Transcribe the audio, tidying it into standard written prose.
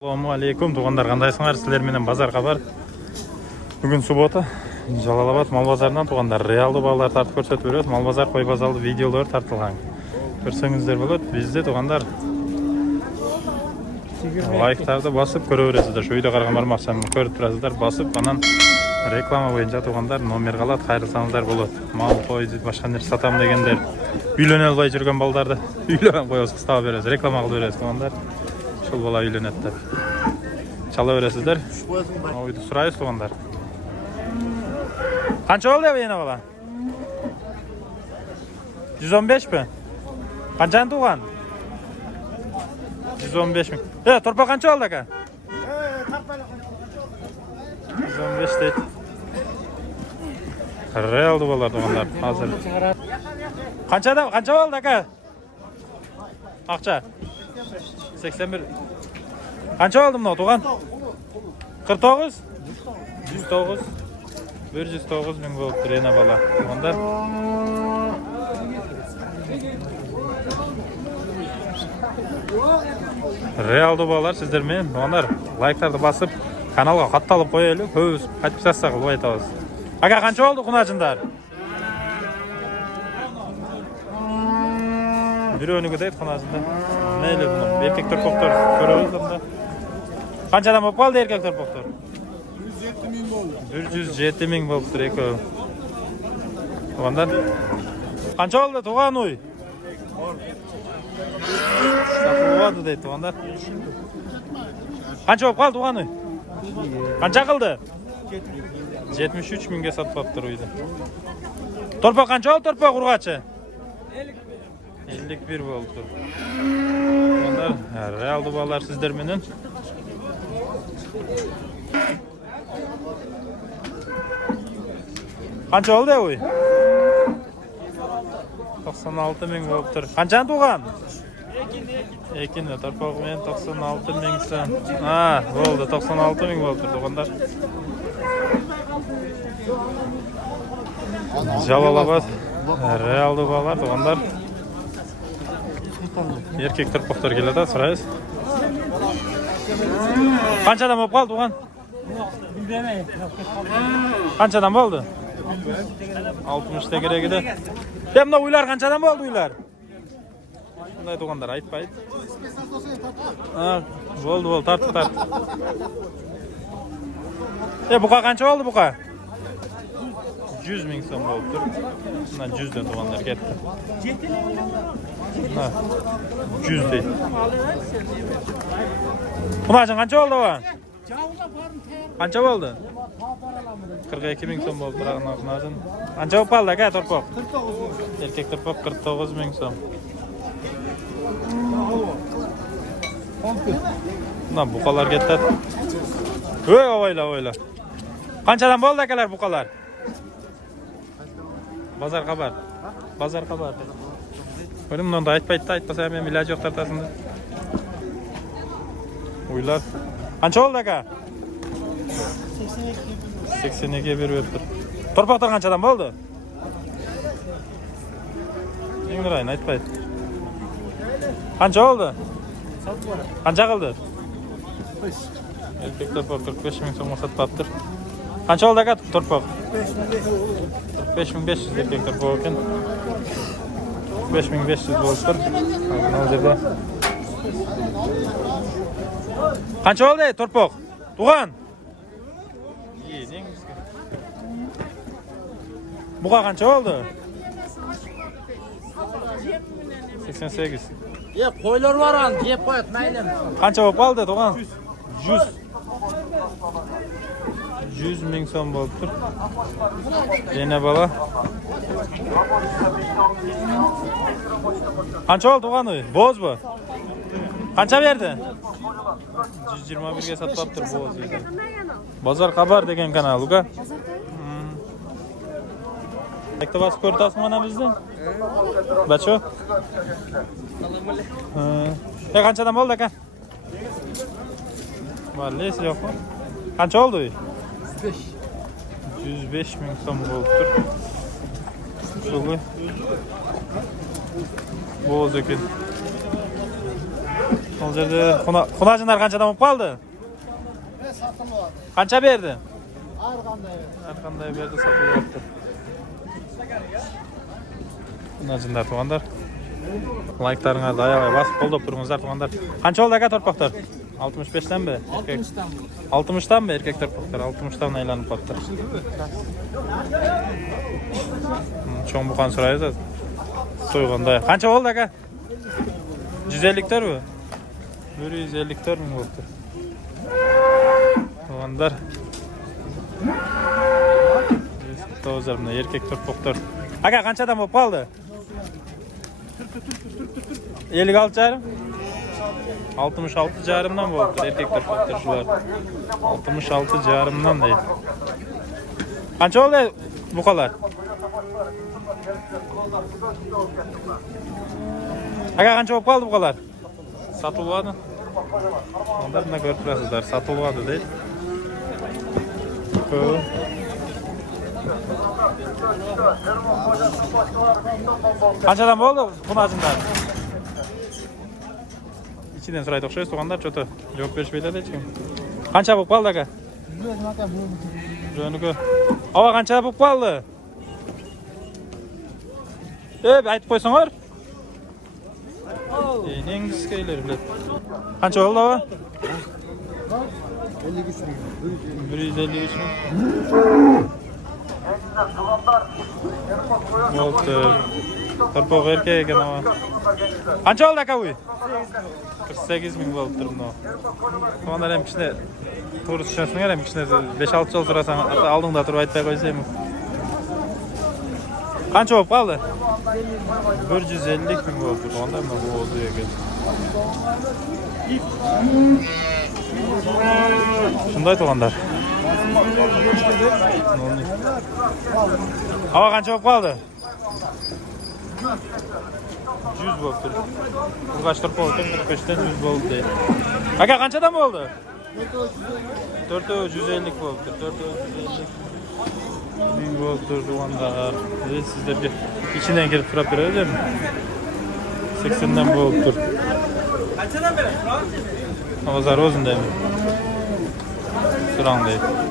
Assalomu alaykum tuğanlar, qandaysыңар? Sizlar менен базар хабар. Бүгүн суббота. Жалалабад мал базарынан туғандар реалды балалар тартып көрсөтүп берет. Мал базар кой базалды видеолор тартылган. Көрсөңүздөр болот. Бизде туғандар лайктарды басып көрө бересиздер. Шу үйдө караган бармакчаны көрүп турасыздар. Басып анан реклама боюнча туғандар номер калат, кайрылсаңыздар болот. Мал, кой, башка нерсе сатам дегендер, үйлөнө албай жүргөн балдарды үйлөнүп коебуз, кыстап беребиз, реклама кылып беребиз туғандар. Шул бала үйленет деп чала бересиздер. Ойду сурайбыз туғандар. Канча болду эне бала? 115 пе? Канчаны туган? 115 миң. Торпа канча болду ака? 115 дейт. Реалды балар туғандар азыр. Канча болду ака? Акча 81. Канча болду мына туган? 49? 109. 109 миң болуптур эне бала. Тугандар. Реалды балар сиздер менен тугандар лайктарды басып, каналга катталып коелу. Көбүбүз подписаться кылып айтабыз. Ака канча болду кунажындар? Бирөөнүгү дейт кунажындар. Нейле bunu? Erkek törpoktor көрөбүз мында. Канчадан болуп калды эркек törpoktor? 107 миң болуптур экөө. Тугандар. Канча болду туган уй? Сатылбады дейт тугандар. Канча болуп калды туган уй? Канча кылды? 73 миңге сатпаптыр уйду. Торпок канча болду торпок ургачы? 51 болуптур. Реалды балар сиздер менен. Канча болду уй? 96 миң болуптур. Канчаны туган? Экини торпогу менен 96 миң сом. Болду, 96 миң болуптур тугандар. Жалалабад реалды балар тугандар. Erkek törpoktor keladi, suraysiz. Qanchadan bo'lib qoldi tugan? Bilmayman. Qanchadan bo'ldi? 60 ta kerak edi. Bunda uylar qanchadan bo'ldi uylar? Bunday tuganlar aytmaydi. Bo'ldi, tartib. Buqa qancha bo'ldi buqa? 100 ming so'm bo'libdir. Bundan 100 dan tuganlar ketdi. 100 deydi. Qunajın qancha bo'ldi bu? Qancha bo'ldi? 42 ming so'm bo'libdir qunajın. Qancha bo'lib qoldi aka torpoq? Erkek torpoq 49 ming so'm. Bundan buqalar ketadi. Oyla. Qanchadan bo'ldi akalar buqalar? Bazar xabar. Önümden de aytpasa hemen ilacı yok tartasında. Uylar. Kança oldu aka? 82 bir öptür. Torpaklar kançadan oldu? Emin ayın aytpayt. Kança oldu? Kança kıldı? Erkek torpak 45 ming so'm satpaptır. Kança oldu aka torpak? 45.500 erkek torpak ekan. 5500 bo'libdir. Hozirda. Qancha oldi torpoq? Tugan. Buqa qancha oldi? 88. Qo'ylar varan, yeb qo'yat, mayli. Qancha bo'lib qoldi tugan? 100 ming so'm bo'libdir. Yana bala. Qancha oldu tugan uy? Bo'z bu. Qancha berdi? 121 ga sotibdir bo'z edi. Bozor xabar degan kanal uka. Maktab bosib ko'rtasizmi mana bizni? Bacho. Qanchadan bo'ldi aka? Valles yo'qmi? Qancha oldi uy? 105 ming so'm bo'libdir. Şöyle. Boğaz ekin. Ол жерде қунажындар қаншадан болып қалды? Қанша берді? Әрқандай берді, сатылып жатты. Қунажындар туғандар. Лайктарыңарды аябай басып қолдап тұрыңыздар туғандар. Қанша болды аға торпақтар? 65-тен бе? 60-тан бе еркек торпақтар? 60-тан айланып қаптыр. Чоң бұқан сұрайды. Сойғандай. Қанша болды аға? 150-тер бе? 150-тер мың болды. Туғандар. Тоғыздарымда еркек торпақтар. Аға қаншадан болып қалды? 56 жарым? 66 жарымнан болды еркектер торпақтар. 66 жарымнан дейді. Қанша болды бұқалар? Аға қанша болып қалды бұқалар? Сатылуады. Ондар мына көріп тұрасыздар, сатылуады дейді. Қаншадан болды қунажындар? İçinden sıraydı okşayız soğanlar çoğu yok berişmeydi de çıkım. Kança bu kaldı ka? Jönükü. Ava kança bu kaldı? Aytıp koysunlar. Nengis keyler bilet. Kança oldu ava? 153 mi? Oldu. Torpaq erkek ekan ava. Kança oldu ka bu? 48 bin болып тұрмын мынау. Соғандар hem кішіне тур түсінесіңер, hem кішіне 5-6 жол сұрасаң алдыңда тұрып айтпай қойсайым. Қанша болып қалды? 150 bin болып тұр. Соғандар мынау болды екен. Шындай туғандар. Ава қанша болып қалды? 100 болып тұр. Бұлғаш тұрпа өтен 45-тен 100 болды дейді. Аға қаншадан болды? 4-150 болып тұр. 4-150 мың болып тұр туғандар. Сіздерге ішінен келіп тұрап береді. 80-ден болып тұр. Қаншадан береді? Авазар өзіндеймін. Сұраңдайды.